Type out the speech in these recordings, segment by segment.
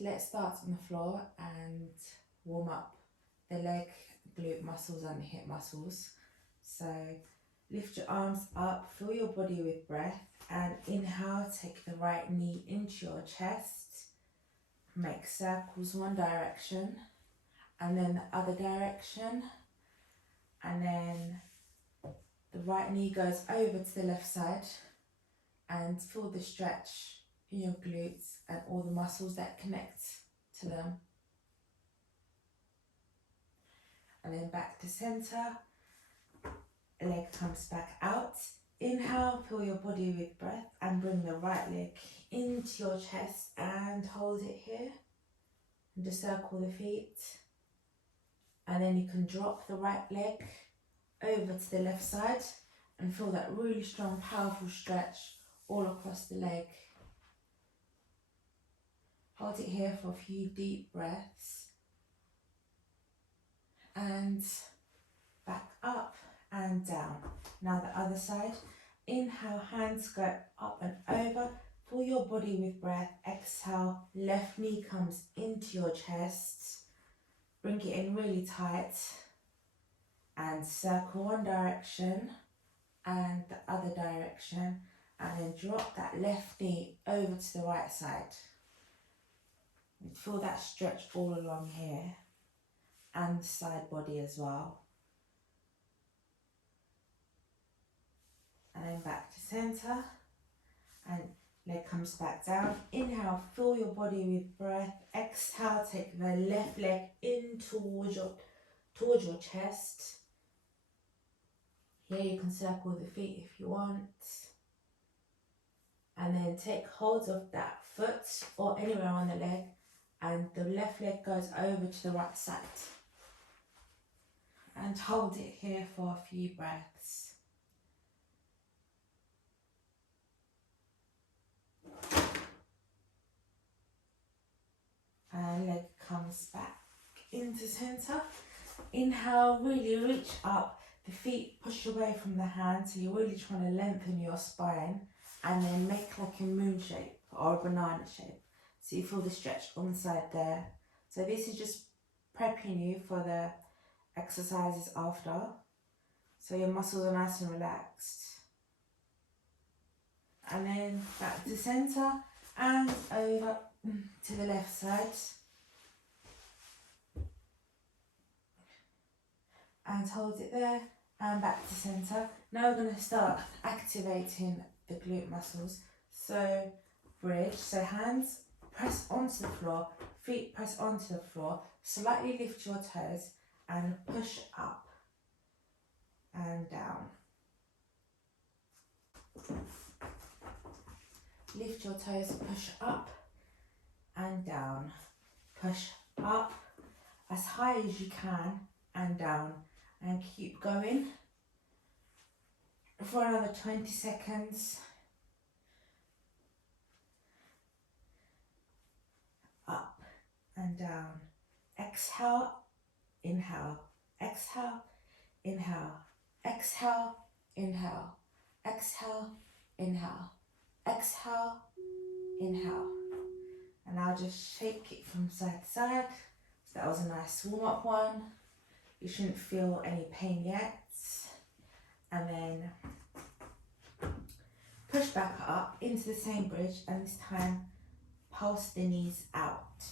let's start on the floor and warm up the leg, glute muscles and the hip muscles. So lift your arms up, fill your body with breath, and inhale, take the right knee into your chest, make circles one direction and then the other direction, and then the right knee goes over to the left side, and feel the stretch in your glutes and all the muscles that connect to them. And then back to center, leg comes back out. Inhale, fill your body with breath and bring the right leg into your chest and hold it here. And just circle the feet. And then you can drop the right leg over to the left side and feel that really strong, powerful stretch all across the leg. Hold it here for a few deep breaths. And back up and down. Now the other side. Inhale, hands go up and over. Fill your body with breath. Exhale, left knee comes into your chest. Bring it in really tight. And circle one direction and the other direction. And then drop that left knee over to the right side. And feel that stretch all along here. And the side body as well. And then back to center, and leg comes back down. Inhale, fill your body with breath. Exhale, take the left leg in towards your chest. Here you can circle the feet if you want. And then take hold of that foot or anywhere on the leg, and the left leg goes over to the right side. And hold it here for a few breaths. And leg comes back into center. Inhale, really reach up. The feet push away from the hands, so you're really trying to lengthen your spine, and then make like a moon shape or a banana shape. So you feel the stretch on the side there. So this is just prepping you for the exercises after. So your muscles are nice and relaxed. And then back to center and over to the left side. And hold it there and back to center. Now we're going to start activating the glute muscles. So bridge, so hands press onto the floor, feet press onto the floor, slightly lift your toes and push up and down. Lift your toes, push up and down. Push up as high as you can and down. And keep going for another 20 seconds. Up and down. Exhale, inhale, exhale, inhale, exhale, inhale, exhale, inhale, exhale, inhale. And I'll just shake it from side to side. So that was a nice warm-up one. You shouldn't feel any pain yet. And then push back up into the same bridge, and this time pulse the knees out.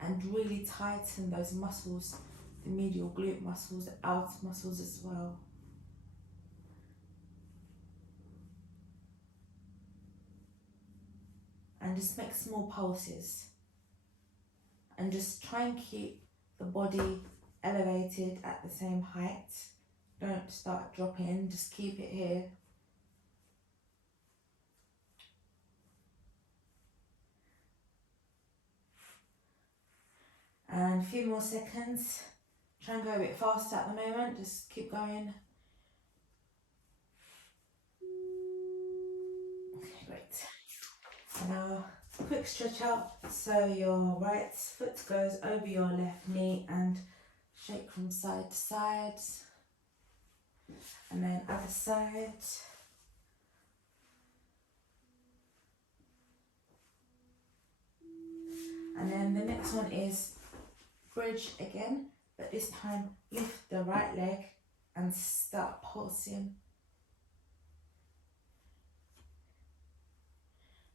And really tighten those muscles, the medial glute muscles, the outer muscles as well. And just make small pulses. And just try and keep the body elevated at the same height. Don't start dropping, just keep it here. And a few more seconds. Try and go a bit faster at the moment, just keep going. Okay, great. And now, quick stretch out. So your right foot goes over your left knee and shake from side to side. And then other side. And then the next one is bridge again, but this time lift the right leg and start pulsing.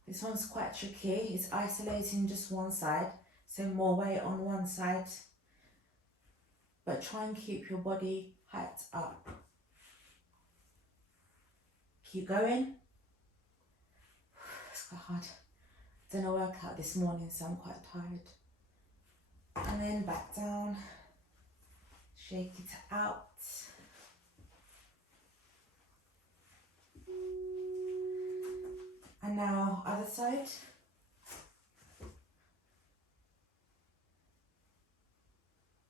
This one's quite tricky. It's isolating just one side, so more weight on one side, but try and keep your body height up. Keep going. It's quite hard. Done a workout this morning, so I'm quite tired. And then back down, shake it out. And now other side.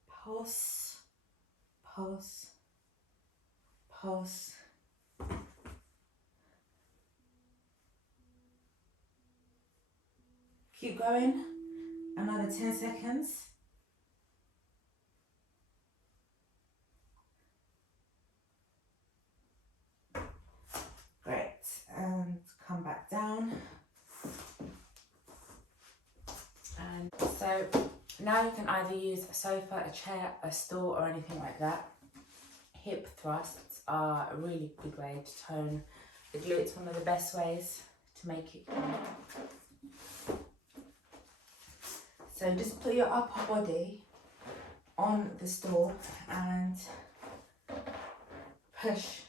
Pulse, pulse, pulse. Keep going, another 10 seconds. Great, and come back down. And so now you can either use a sofa, a chair, a stool or anything like that. Hip thrusts are a really good way to tone the glutes, one of the best ways to make it go. So just put your upper body on the stool and push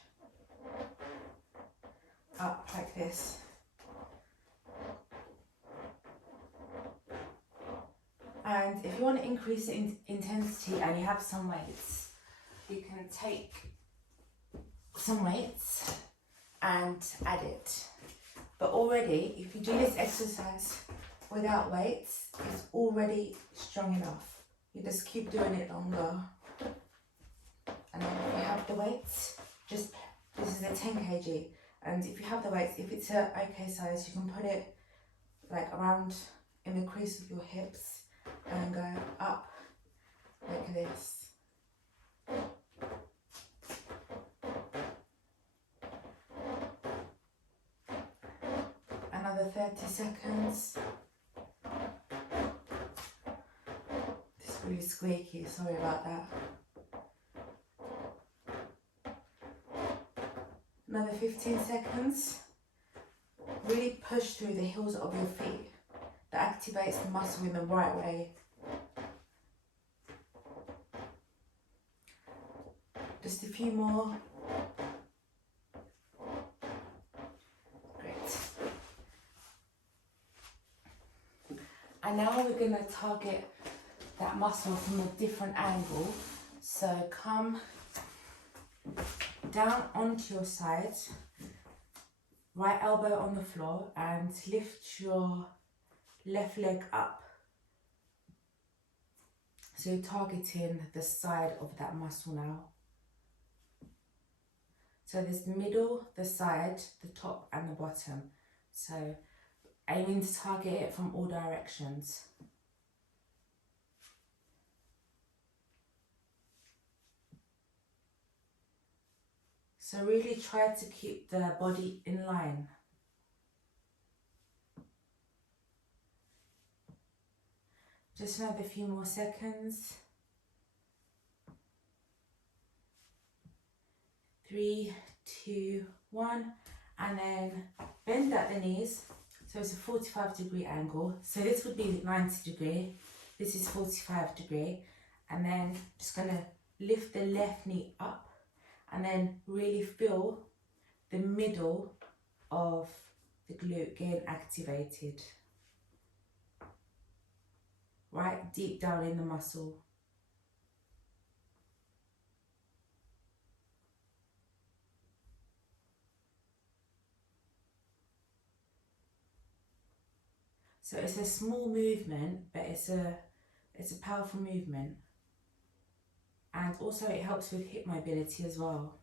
up like this. And if you want to increase the intensity and you have some weights, you can take some weights and add it. But already, if you do this exercise without weights, it's already strong enough. You just keep doing it longer. And then if you have the weights, just, this is a 10 kg. And if you have the weights, if it's a okay size, you can put it like around in the crease of your hips and go up like this. Another 30 seconds. It's really squeaky, sorry about that. Another 15 seconds. Really push through the heels of your feet. That activates the muscle in the right way. Just a few more. Great. And now we're going to target that muscle from a different angle. So come down onto your side, right elbow on the floor, and lift your left leg up. So you're targeting the side of that muscle now. So there's the middle, the side, the top and the bottom. So aiming to target it from all directions. So really try to keep the body in line. Just another few more seconds. 3, 2, 1, and then bend at the knees. So it's a 45-degree angle. So this would be 90 degree. This is 45 degree. And then just gonna lift the left knee up and then really feel the middle of the glute getting activated. Right deep down in the muscle. So it's a small movement, but it's a powerful movement. And also it helps with hip mobility as well.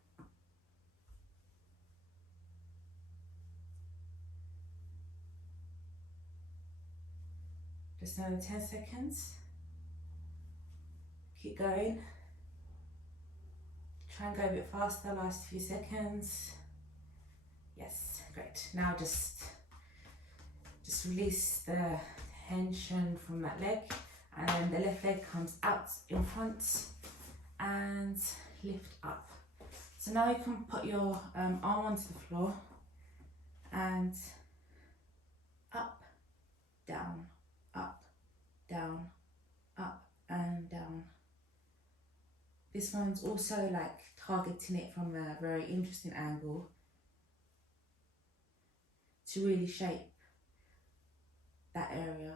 Just another 10 seconds. Keep going. Try and go a bit faster, last few seconds. Yes, great. Now just release the tension from that leg, and then the left leg comes out in front and lift up. So now you can put your arm onto the floor and up, down, up, down, up and down. This one's also like targeting it from a very interesting angle to really shape that area.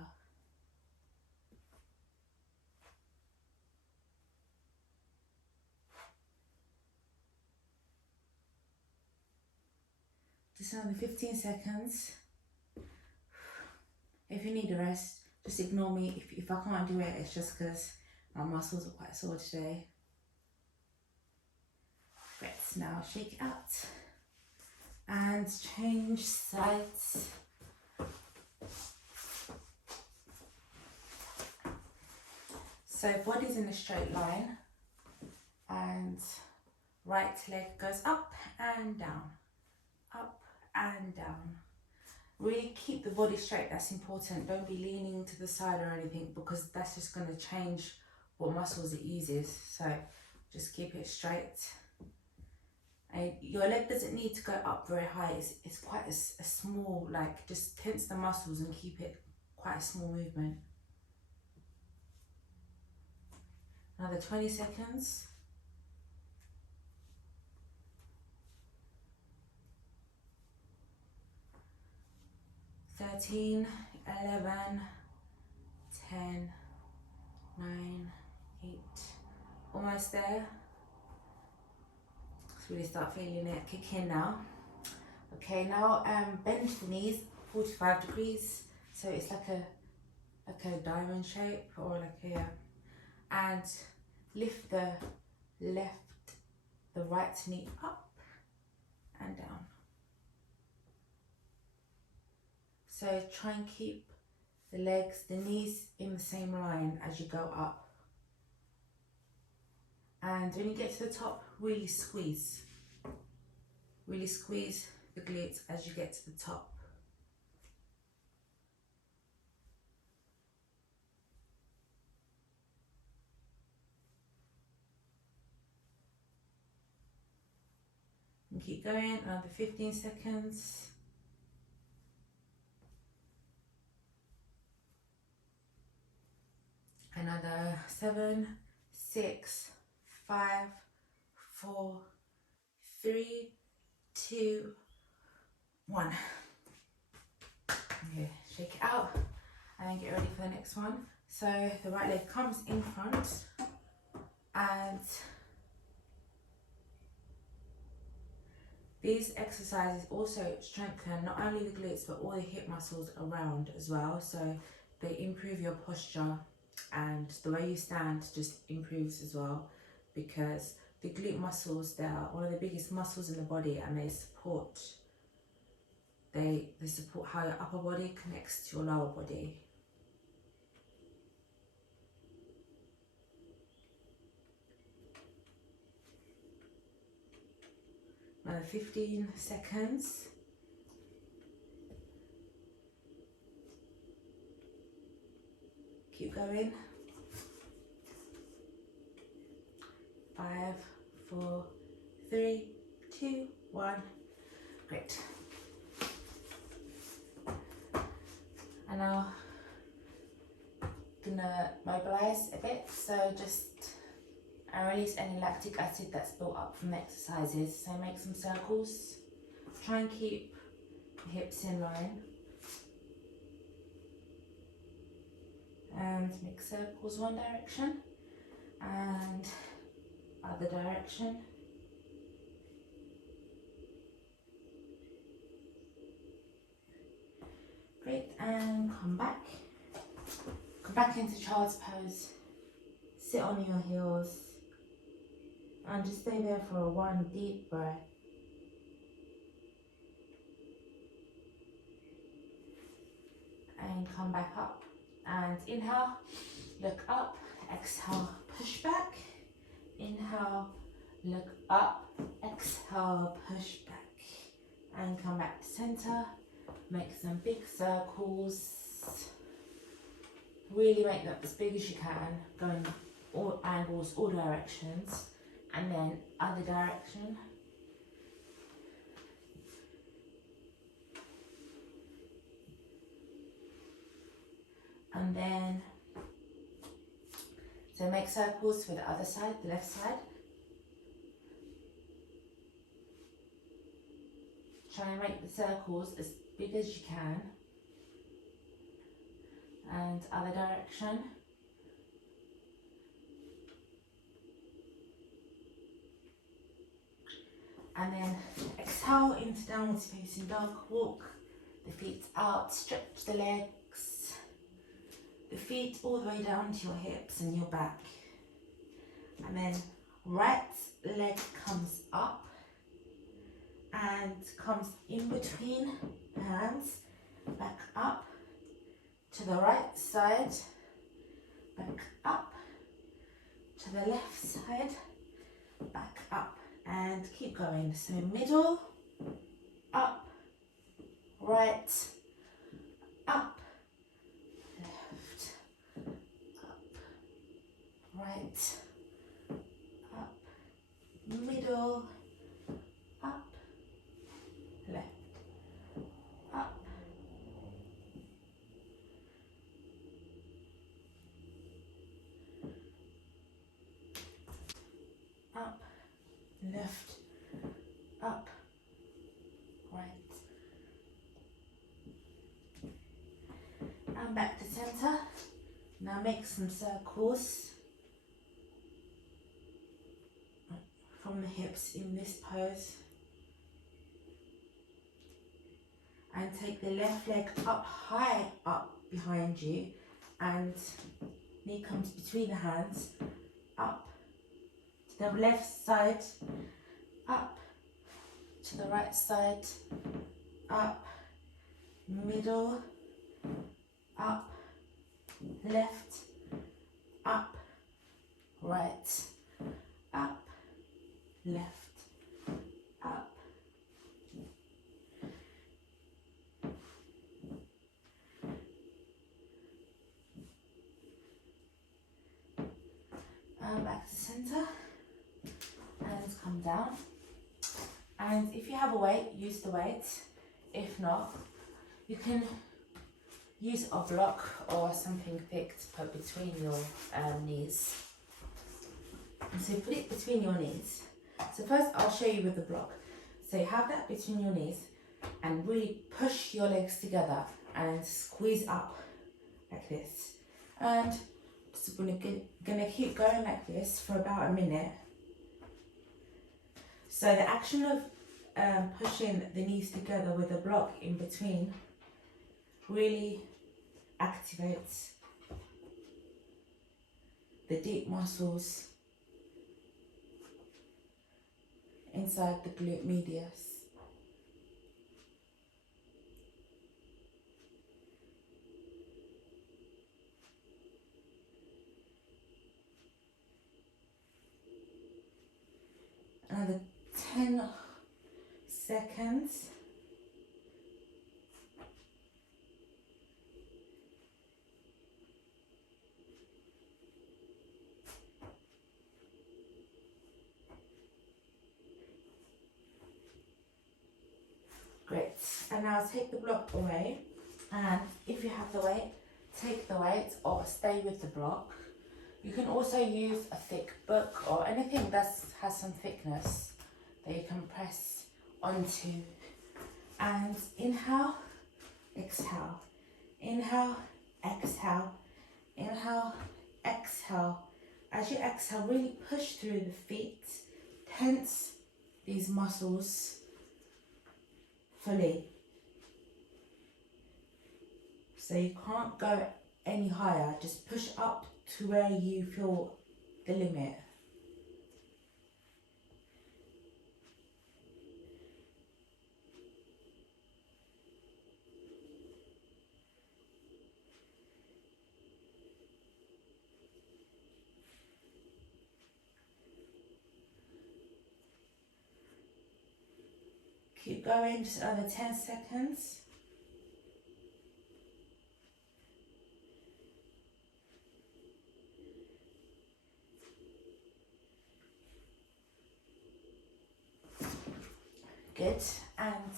Just another 15 seconds. If you need a rest, just ignore me. If I can't do it, it's just because my muscles are quite sore today. Great, now shake it out and change sides. So body's in a straight line and right leg goes up and down, up and down. Really keep the body straight, that's important. Don't be leaning to the side or anything, because that's just going to change what muscles it uses. So just keep it straight. And your leg doesn't need to go up very high. It's quite a small, like, just tense the muscles and keep it quite a small movement. Another 20 seconds. Thirteen, 11, 10, 9, 8, almost there. Let's really start feeling it kick in now. Okay, now bend the knees 45 degrees, so it's like a diamond shape, or like a, and lift the right knee up and down. So try and keep the legs, the knees in the same line as you go up. And when you get to the top, really squeeze. Really squeeze the glutes as you get to the top. And keep going, another 15 seconds. Another 7, 6, 5, 4, 3, 2, 1. Okay, shake it out and then get ready for the next one. So the right leg comes in front, and these exercises also strengthen not only the glutes but all the hip muscles around as well. So they improve your posture, and the way you stand just improves as well, because the glute muscles, they are one of the biggest muscles in the body, and they support how your upper body connects to your lower body. Another 15 seconds. Keep going. 5, 4, 3, 2, 1. Great. And now gonna mobilize a bit, so just release any lactic acid that's built up from the exercises. So make some circles. Try and keep the hips in line. And make circles one direction and other direction. Great, and come back. Come back into child's pose. Sit on your heels and just stay there for one deep breath. And come back up. And inhale, look up. Exhale, push back. Inhale, look up. Exhale, push back. And come back to center. Make some big circles. Really make them as big as you can, going all angles, all directions, and then other direction. And then, so make circles for the other side, the left side. Try and make the circles as big as you can. And other direction. And then exhale into downward facing dog. Walk the feet out, stretch the legs, the feet all the way down to your hips and your back. And then right leg comes up and comes in between the hands, back up to the right side, back up to the left side, back up, and keep going. So middle, up, right, up, left, up, right, up, middle, up, left, up, up, left, up, right, and back to center. Now make some circles from the hips in this pose, and take the left leg up high up behind you, and knee comes between the hands, up to the left side, up to the right side, up, middle, up, left, up, right, up, left, up. Back to center, hands come down, and if you have a weight, use the weight. If not, you can use a block or something thick to put between your knees. So put it between your knees. So first I'll show you with the block. So you have that between your knees and really push your legs together and squeeze up like this. And so we're gonna keep going like this for about a minute. So the action of pushing the knees together with a block in between really activates the deep muscles inside the glute medius. Another 10 seconds. Great, and now take the block away, and if you have the weight, take the weight or stay with the block. You can also use a thick book or anything that has some thickness that you can press onto. And inhale, exhale, inhale, exhale, inhale, exhale. As you exhale, really push through the feet, tense these muscles fully. So you can't go any higher, just push up to where you feel the limit. Keep going, just another 10 seconds. good. And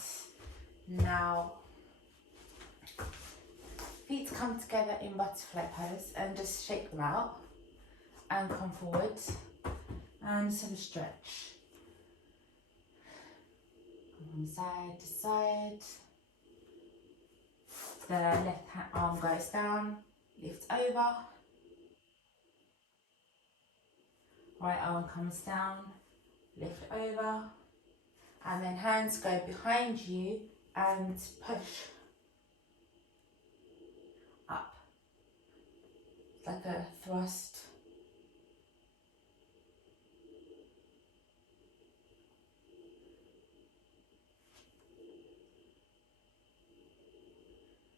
now feet come together in butterfly pose and just shake them out and come forward and just have a stretch. From side to side. The left hand arm goes down, lift over. Right arm comes down, lift over. And then hands go behind you and push up. It's like a thrust.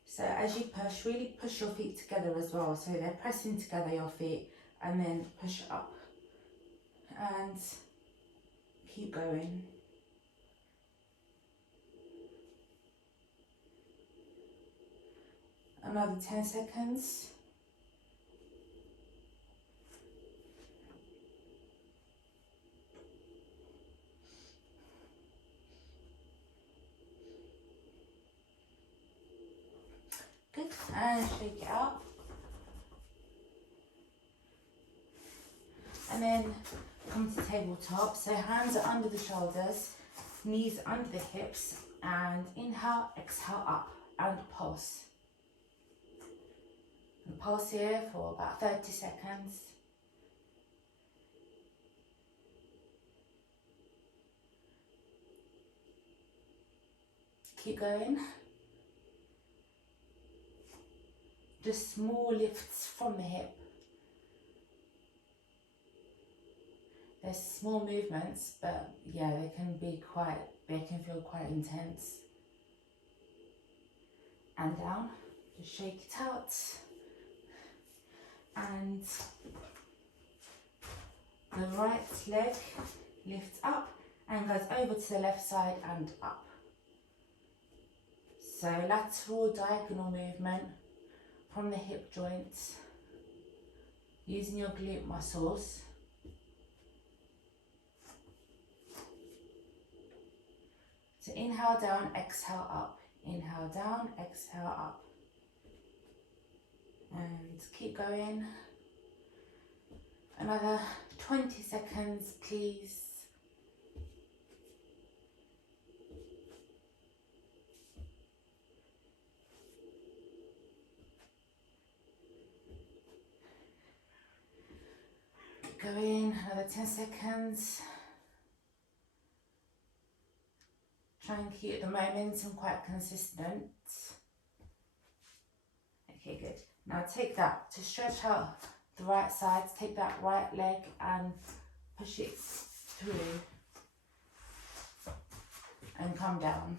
So as you push, really push your feet together as well. So they're pressing together your feet and then push up and keep going. Another 10 seconds. Good, and shake it out. And then come to tabletop. So hands are under the shoulders, knees under the hips, and inhale, exhale up and pulse. And pulse here for about 30 seconds. Keep going. Just small lifts from the hip. There's small movements, but yeah, they can feel quite intense. And down, just shake it out. And the right leg lifts up and goes over to the left side and up. So lateral diagonal movement from the hip joints, using your glute muscles. So inhale down, exhale up. Inhale down, exhale up. And keep going. Another 20 seconds, please. Keep going, another 10 seconds. Try and keep the momentum quite consistent. Okay, good. Now take that to stretch out the right side, take that right leg and push it through and come down.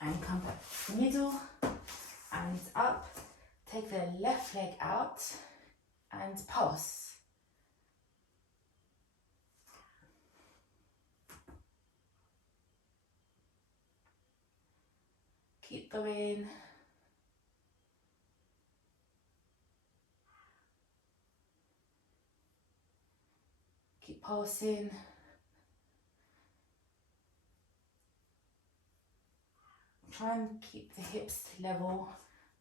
And come back to the middle and up. Take the left leg out and pulse. Keep going. Keep pulsing. Try and keep the hips level,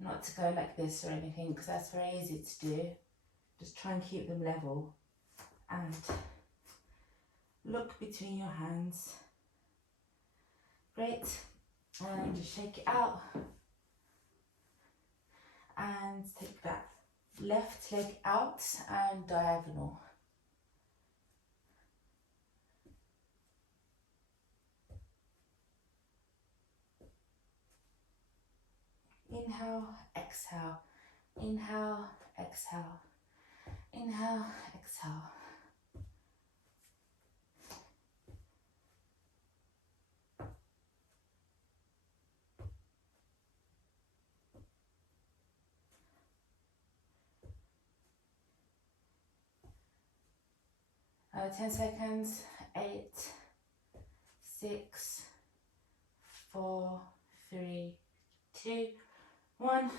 not to go like this or anything, because that's very easy to do. Just try and keep them level and look between your hands. Great. And just shake it out. And take that left leg out and diagonal. Inhale, exhale. Inhale, exhale. Inhale, exhale. 10 seconds. 8, 6, 4, 3, 2, 1.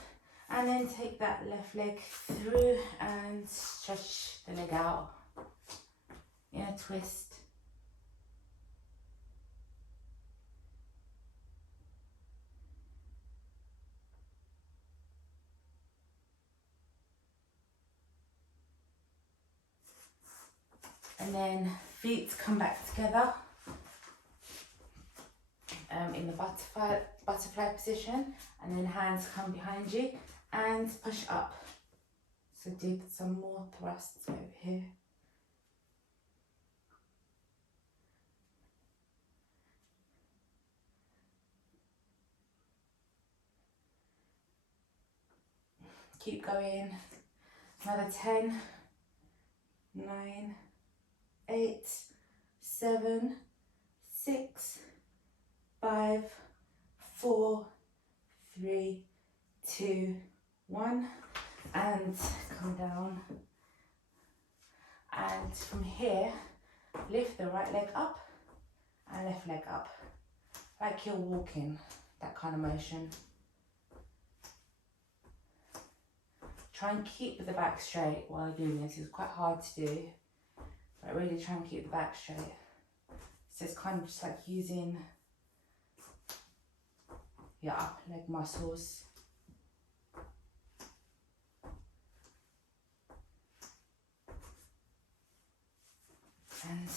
And then take that left leg through and stretch the leg out in a twist. And then feet come back together in the butterfly position, and then hands come behind you and push up. So do some more thrusts over here. Keep going. Another 10, 9, 8, 7, 6, 5, 4, 3, 2, 1, and come down. And from here, lift the right leg up and left leg up, like you're walking, that kind of motion. Try and keep the back straight while doing this. It's quite hard to do, but really try and keep the back straight. So it's kind of just like using your upper leg muscles. And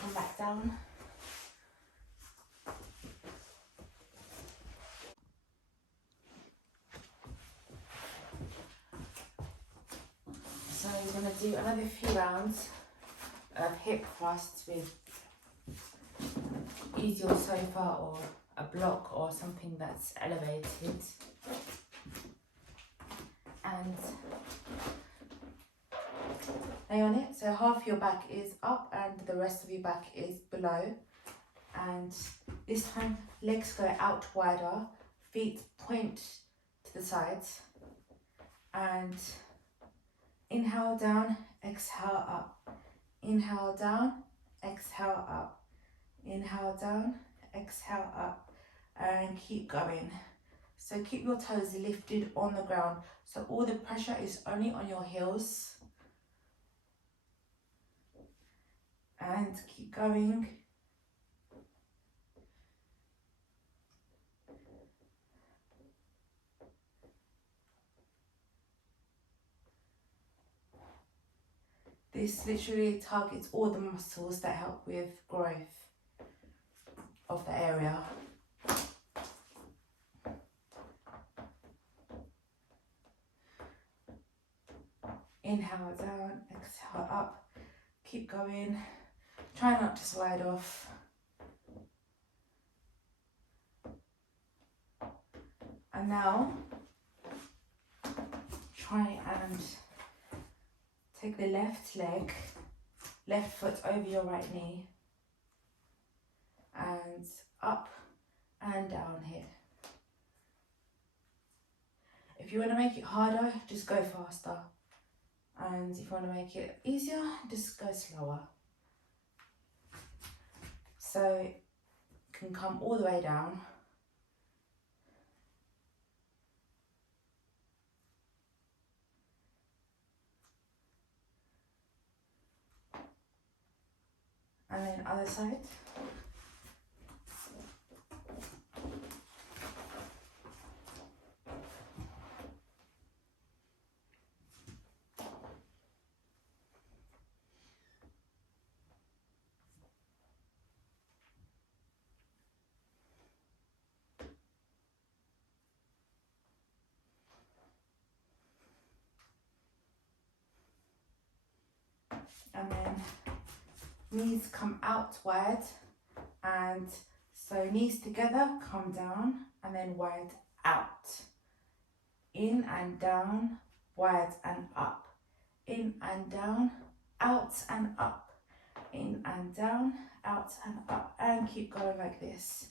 come back down. So we're going to do another few rounds of hip thrusts with either your sofa or a block or something that's elevated. And lay on it, so half your back is up and the rest of your back is below. And this time legs go out wider, feet point to the sides, and inhale down, exhale up, inhale down, exhale up, inhale down, exhale up, and keep going. So keep your toes lifted on the ground, so all the pressure is only on your heels. And keep going. This literally targets all the muscles that help with growth of the area. Inhale down, exhale up, keep going. Try not to slide off. And now, try and take the left leg, left foot over your right knee, and up and down here. If you want to make it harder, just go faster. And if you want to make it easier, just go slower. So it can come all the way down. And then other side. And then knees come out wide, and so knees together, come down, and then wide out. In and down, wide and up. In and down, out and up. In and down, out and up. And keep going like this.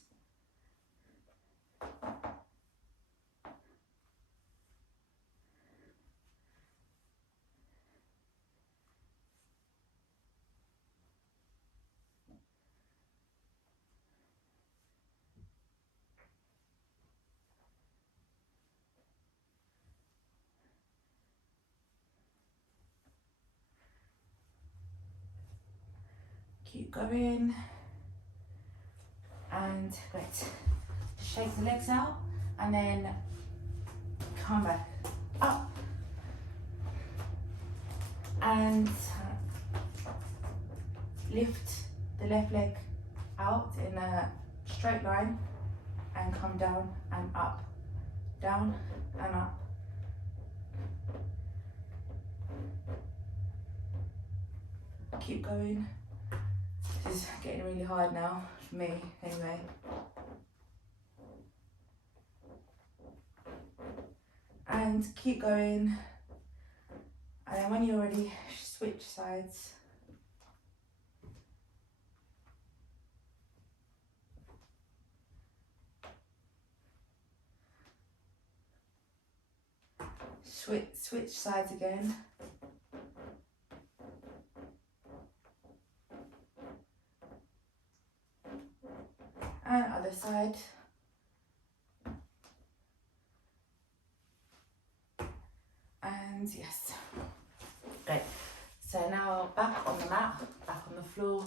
Keep going. And great. Shake the legs out and then come back up. And lift the left leg out in a straight line and come down and up. Down and up. Keep going. This is getting really hard now, for me anyway. And keep going. And then when you're ready, switch sides. Switch sides again. And other side. And yes. Great. So now back on the mat, back on the floor.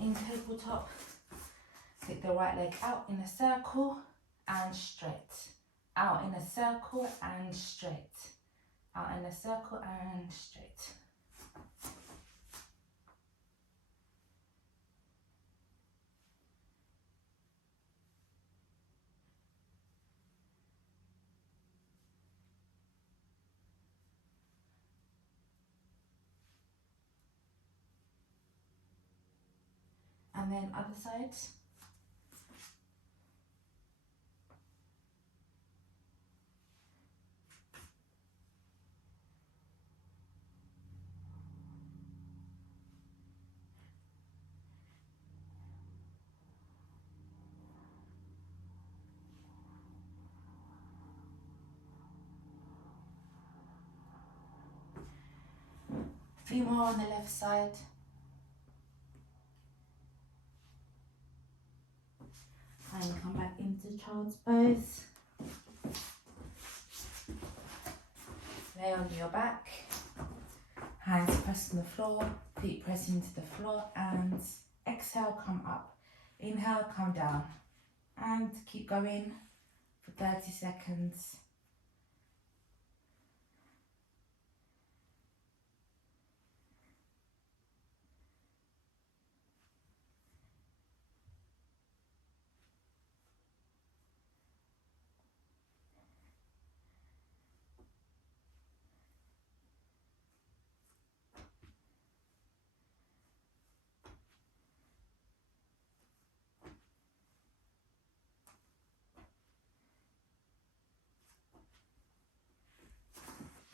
In tabletop, take the right leg out in a circle and straight. Out in a circle and straight. Out in a circle and straight. And then other side. A few more on the left side. And come back into child's pose. Lay on your back. Hands pressed on the floor, feet pressed into the floor, and exhale, come up. Inhale, come down. And keep going for 30 seconds.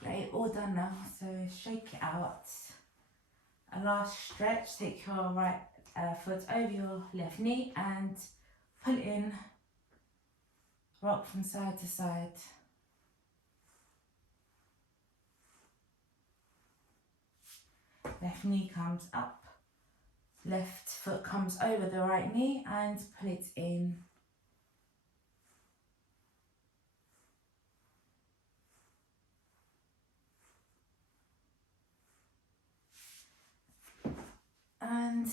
Great, all done now, so shake it out. A last stretch, take your right foot over your left knee and pull it in, rock from side to side. Left knee comes up, left foot comes over the right knee and pull it in. And